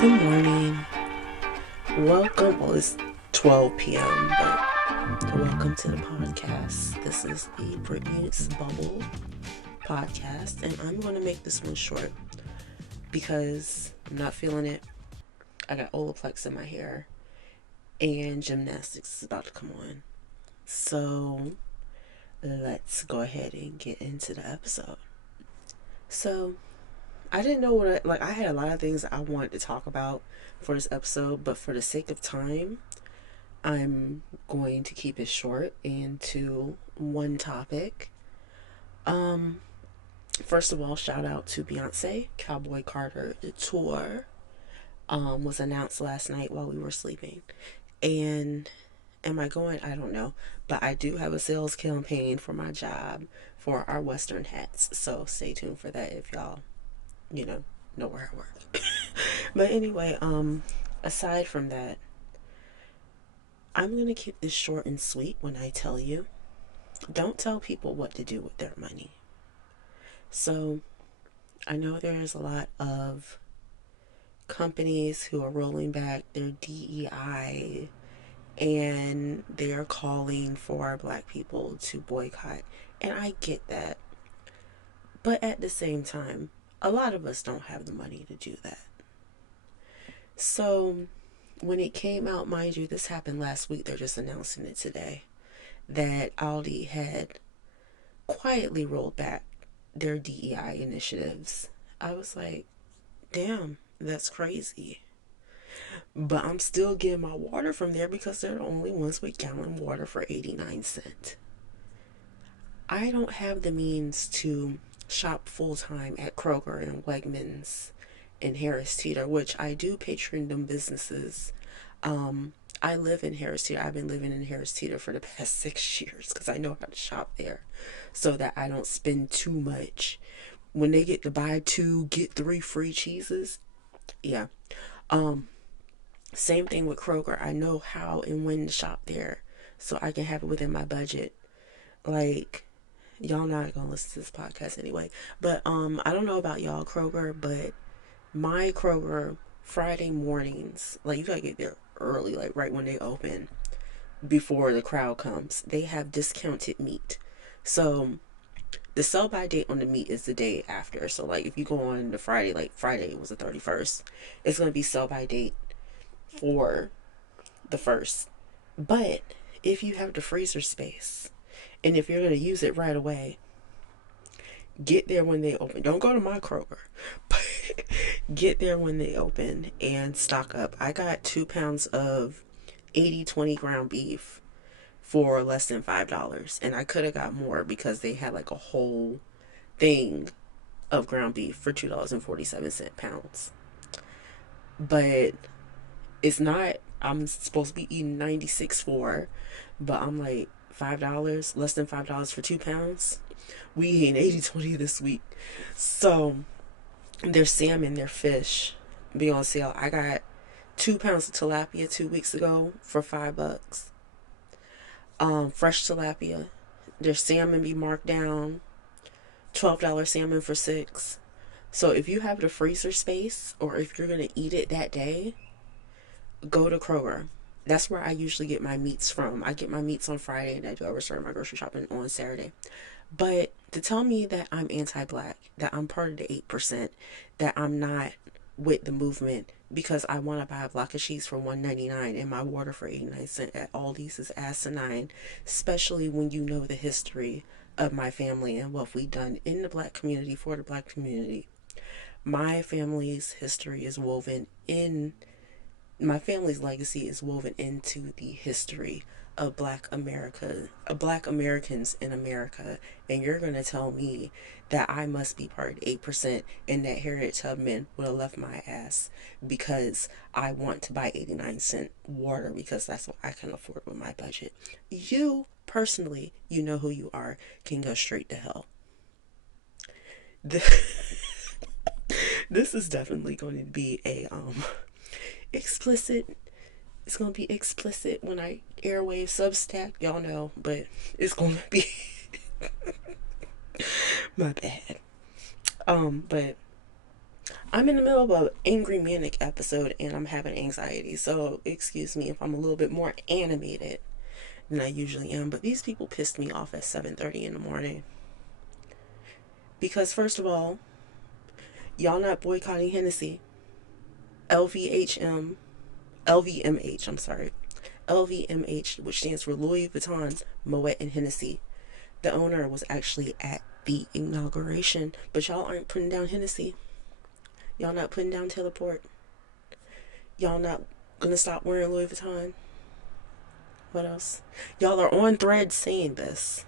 Good morning. Welcome. Well, it's 12 p.m., but welcome to the podcast. This is the Britney's Bubble podcast, and I'm going to make this one short because I'm not feeling it. I got Olaplex in my hair, and gymnastics is about to come on. So, let's go ahead and get into the episode. So, I didn't know I had a lot of things I wanted to talk about for this episode, but for the sake of time, I'm going to keep it short and to one topic. Um, First of all, shout out to Beyonce. Cowboy Carter, the tour, was announced last night while we were sleeping. And am I going? I don't know. But I do have a sales campaign for my job for our Western hats. So stay tuned for that if y'all, know where I work. But anyway, aside from that, I'm going to keep this short and sweet when I tell you. Don't tell people what to do with their money. So, I know there's a lot of companies who are rolling back their DEI and they're calling for Black people to boycott. And I get that. But at the same time, a lot of us don't have the money to do that. So, when it came out, mind you, this happened last week, they're just announcing it today, that Aldi had quietly rolled back their DEI initiatives. I was like, damn, that's crazy. But I'm still getting my water from there because they're the only ones with gallon water for 89 cents. I don't have the means to shop full time at Kroger and Wegmans and Harris Teeter, which I do patron them businesses. I live in Harris Teeter. I've been living in Harris Teeter for the past 6 years because I know how to shop there so that I don't spend too much. When they get to buy 2, get 3 free cheeses, yeah. Same thing with Kroger. I know how and when to shop there so I can have it within my budget. Like, y'all not gonna listen to this podcast anyway. But I don't know about y'all Kroger, but my Kroger Friday mornings, like you gotta get there early, like right when they open, before the crowd comes. They have discounted meat. So the sell by date on the meat is the day after. So like if you go on the Friday, like Friday was the 31st, it's gonna be sell by date for the first. But if you have the freezer space and if you're gonna use it right away, get there when they open. Don't go to my Kroger, but get there when they open and stock up. I got 2 pounds of 80/20 ground beef for less than $5. And I could have got more because they had like a whole thing of ground beef for $2.47 pounds. But it's not, I'm supposed to be eating 96 for, but I'm like $5, less than $5 for 2 pounds. We eating 80/20 this week. So their salmon, their fish be on sale. I got 2 pounds of tilapia 2 weeks ago for $5. Fresh tilapia. Their salmon be marked down. $12 salmon for 6. So if you have the freezer space or if you're gonna eat it that day, go to Kroger. That's where I usually get my meats from. I get my meats on Friday and I do start my grocery shopping on Saturday. But to tell me that I'm anti-black, that I'm part of the 8%, that I'm not with the movement because I want to buy a block of cheese for $1.99 and my water for 89 cents at Aldi's is asinine, especially when you know the history of my family and what we've done in the black community for the black community. My family's history is woven in my family's legacy is woven into the history of black Americans in America. And you're gonna tell me that I must be part of the 8% and that Harriet Tubman would have left my ass because I want to buy 89-cent water because that's what I can afford with my budget. You personally, you know who you are, can go straight to hell. This is definitely going to be a explicit. It's gonna be explicit when I airwave Substack, y'all know, but it's gonna be my bad. But I'm in the middle of an angry manic episode and I'm having anxiety. So excuse me if I'm a little bit more animated than I usually am. But these people pissed me off at 7:30 in the morning. Because first of all, y'all not boycotting Hennessy. LVHM, LVMH, I'm sorry. LVMH, which stands for Louis Vuitton, Moet, and Hennessy. The owner was actually at the inauguration, but y'all aren't putting down Hennessy. Y'all not putting down Teleport. Y'all not gonna stop wearing Louis Vuitton. What else? Y'all are on Threads saying this.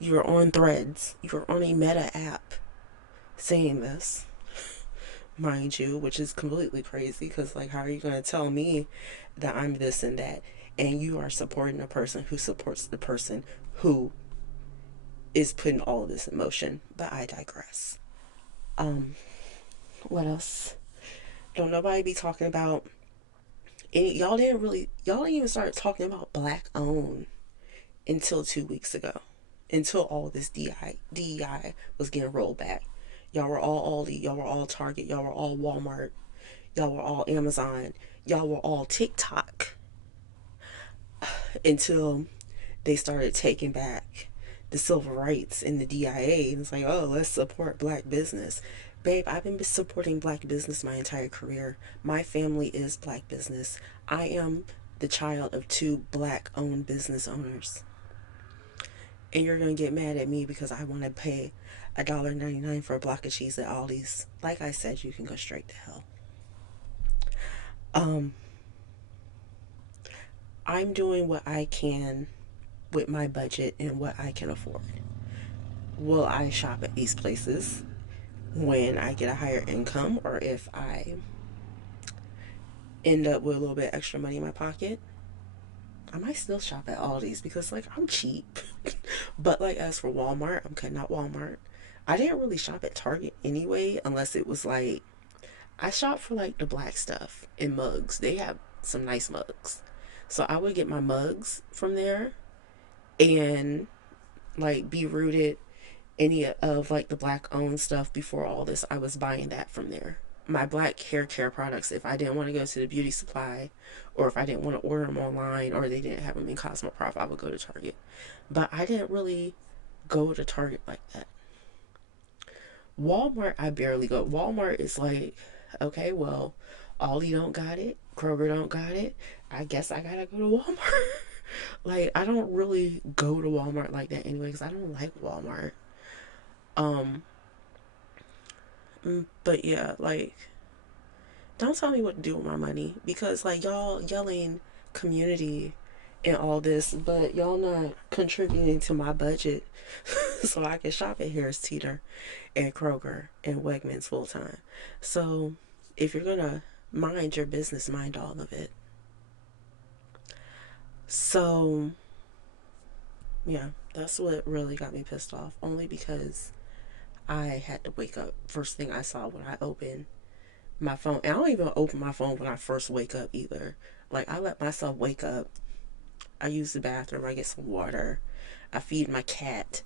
You are on Threads. You are on a Meta app saying this, mind you, which is completely crazy because, like, how are you going to tell me that I'm this and that? And you are supporting a person who supports the person who is putting all of this in motion. But I digress. Um, what else? Don't nobody be talking about any, y'all didn't even start talking about black owned until 2 weeks ago. Until all this DEI was getting rolled back. Y'all were all Aldi, y'all were all Target, y'all were all Walmart, y'all were all Amazon, y'all were all TikTok until they started taking back the civil rights in the DIA. And it's like, oh, let's support black business. Babe, I've been supporting black business my entire career. My family is black business. I am the child of two black owned business owners. And you're going to get mad at me because I want to pay $1.99 for a block of cheese at Aldi's. Like I said, you can go straight to hell. Um, I'm doing what I can with my budget and what I can afford. Will I shop at these places when I get a higher income or if I end up with a little bit extra money in my pocket? I might still shop at Aldi's because, like, I'm cheap. But, like, as for Walmart, I'm cutting out Walmart. I didn't really shop at Target anyway, unless it was like, I shop for, like, the black stuff and mugs. They have some nice mugs. So I would get my mugs from there and, like, be rooted any of, like, the black owned stuff before all this. I was buying that from there. My black hair care products, if I didn't want to go to the beauty supply or if I didn't want to order them online or they didn't have them in Cosmoprof, I would go to Target. But I didn't really go to Target like that. Walmart, I barely go. Walmart is like, okay, well, Aldi don't got it, Kroger don't got it. I guess I gotta go to Walmart. Like, I don't really go to Walmart like that anyway because I don't like Walmart. Um, but yeah, like, don't tell me what to do with my money because, like, y'all yelling community and all this, but y'all not contributing to my budget so I can shop at Harris Teeter and Kroger and Wegmans full time. So if you're gonna mind your business, mind all of it. So yeah, that's what really got me pissed off. Only because I had to wake up. First thing I saw when I opened my phone, and I don't even open my phone when I first wake up either. Like, I let myself wake up. I use the bathroom. I get some water. I feed my cat.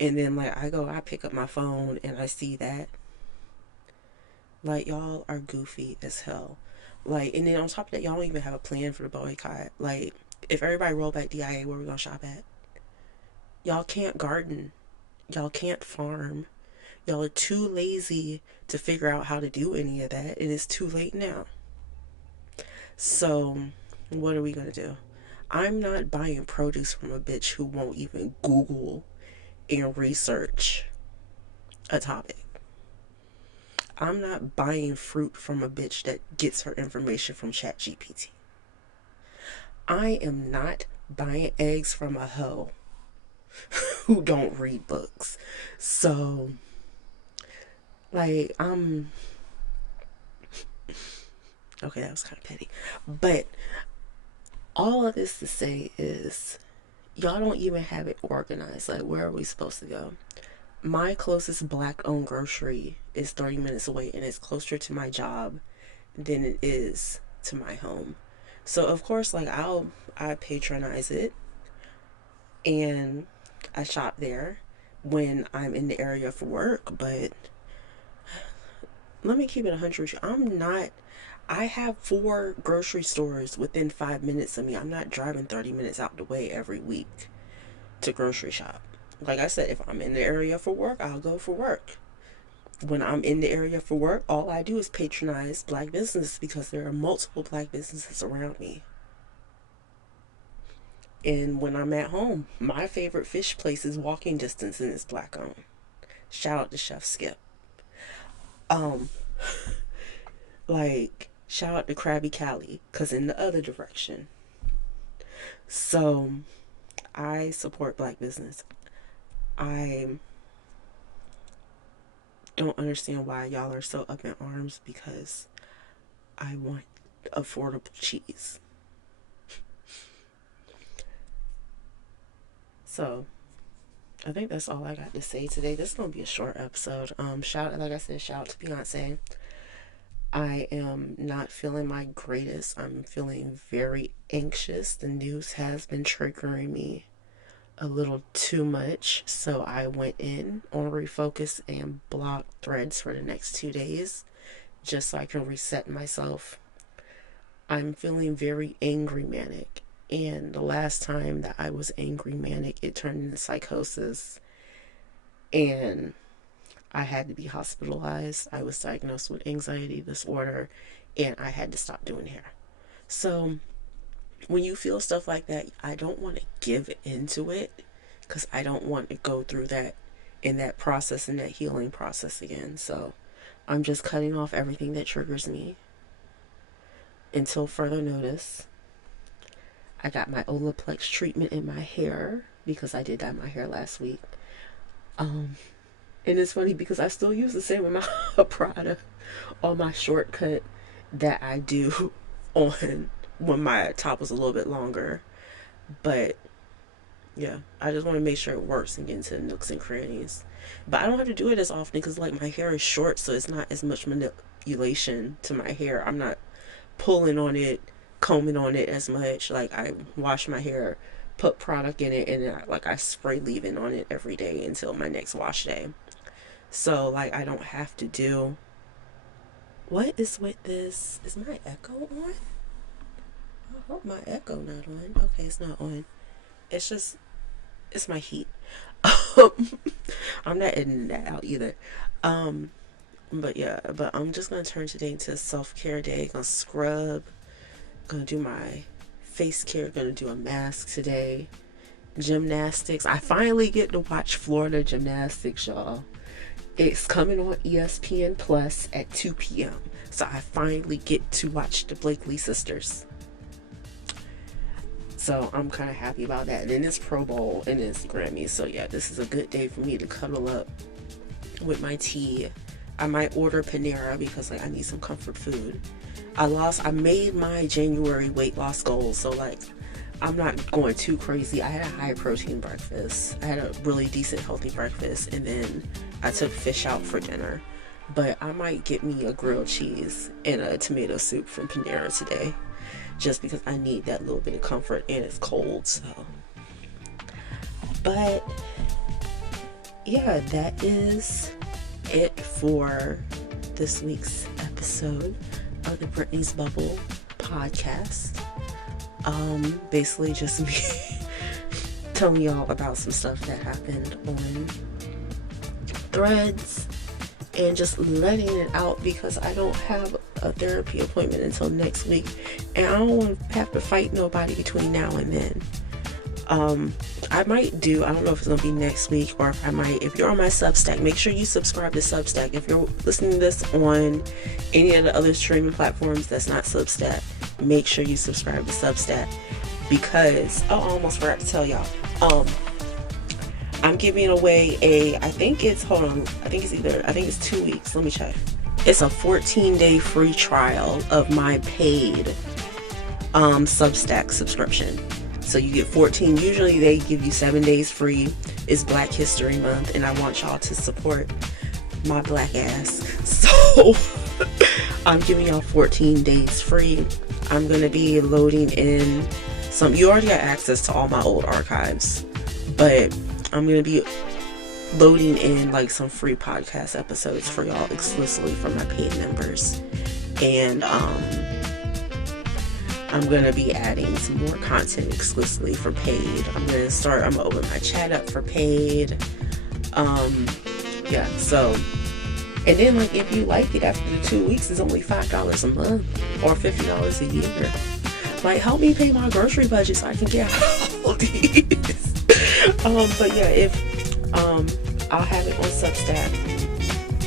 And then, like, I pick up my phone and I see that. Like, y'all are goofy as hell. Like, and then on top of that, y'all don't even have a plan for the boycott. Like, if everybody roll back DIA, where we gonna shop at? Y'all can't garden. Y'all can't farm. Y'all are too lazy to figure out how to do any of that. It is too late now. So, what are we gonna do? I'm not buying produce from a bitch who won't even Google and research a topic. I'm not buying fruit from a bitch that gets her information from ChatGPT. I am not buying eggs from a hoe who don't read books. So, like, okay, that was kind of petty. But all of this to say is, y'all don't even have it organized. Like, where are we supposed to go? My closest black owned grocery is 30 minutes away and it's closer to my job than it is to my home. So of course, like, I patronize it and I shop there when I'm in the area for work, but let me keep it 100 with you. I have 4 grocery stores within 5 minutes of me. I'm not driving 30 minutes out the way every week to grocery shop. Like I said, if I'm in the area for work, I'll go for work. When I'm in the area for work, all I do is patronize black businesses because there are multiple black businesses around me. And when I'm at home, my favorite fish place is walking distance and it's black owned. Shout out to Chef Skip. Like, shout out to Krabby Cali, because in the other direction. So, I support black business. I don't understand why y'all are so up in arms because I want affordable cheese. So, I think that's all I got to say today. This is gonna be a short episode. Shout out to Beyonce. I am not feeling my greatest. I'm feeling very anxious. The news has been triggering me a little too much, so I went in on Refocus and blocked Threads for the next 2 days just so I can reset myself. I'm feeling very angry manic, and the last time that I was angry manic, it turned into psychosis, and I had to be hospitalized. I was diagnosed with anxiety disorder, and I had to stop doing hair. So when you feel stuff like that, I don't want to give into it because I don't want to go through that in that process, in that healing process again. So I'm just cutting off everything that triggers me until further notice. I got my Olaplex treatment in my hair because I did dye my hair last week. And it's funny because I still use the same amount of product on my shortcut that I do on when my top was a little bit longer. But yeah, I just want to make sure it works and get into the nooks and crannies. But I don't have to do it as often because like my hair is short, so it's not as much manipulation to my hair. I'm not pulling on it, combing on it as much. Like I wash my hair, put product in it, and then I spray leave-in on it every day until my next wash day. So like I don't have to do. What is with this? Is my echo on? I hope my echo not on. Okay, it's not on. It's my heat. I'm not editing that out either. But I'm just gonna turn today into a self-care day. Gonna scrub. Gonna do my face care. Gonna do a mask today. Gymnastics. I finally get to watch Florida gymnastics, y'all. It's coming on ESPN Plus at 2 p.m. So I finally get to watch the Blakely sisters. So I'm kind of happy about that. And then it's Pro Bowl and it's Grammys. So yeah, this is a good day for me to cuddle up with my tea. I might order Panera because I need some comfort food. I made my January weight loss goal. So I'm not going too crazy. I had a high protein breakfast. I had a really decent healthy breakfast. And then I took fish out for dinner. But I might get me a grilled cheese and a tomato soup from Panera today. Just because I need that little bit of comfort and it's cold. So, but yeah, that is it for this week's episode of the Brittany's Bubble podcast. Basically just me telling y'all about some stuff that happened on Threads and just letting it out because I don't have a therapy appointment until next week and I don't want to have to fight nobody between now and then. I don't know if it's gonna be next week or if you're on my Substack, make sure you subscribe to Substack. If you're listening to this on any of the other streaming platforms that's not Substack, make sure you subscribe to Substack because I almost forgot to tell y'all. I'm giving away I think it's 2 weeks. Let me check. It's a 14-day free trial of my paid Substack subscription. So you get 14. Usually they give you 7 days free. It's Black History Month and I want y'all to support my black ass. So I'm giving y'all 14 days free. I'm going to be loading in you already got access to all my old archives, but I'm going to be loading in like some free podcast episodes for y'all exclusively for my paid members. And I'm gonna be adding some more content exclusively for paid. I'm gonna open my chat up for paid. Yeah, so, and then like if you like it, after the 2 weeks, it's only $5 a month or $50 a year. Like, help me pay my grocery budget so I can get all these. But yeah, if I'll have it on Substack.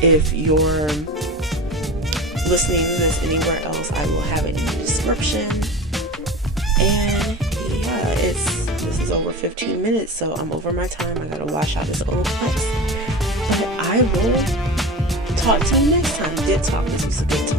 If you're listening to this anywhere else, I will have it in the description. And yeah, this is over 15 minutes, so I'm over my time. I gotta wash out this old place. But I will talk to you next time. Did talk. This was a good talk.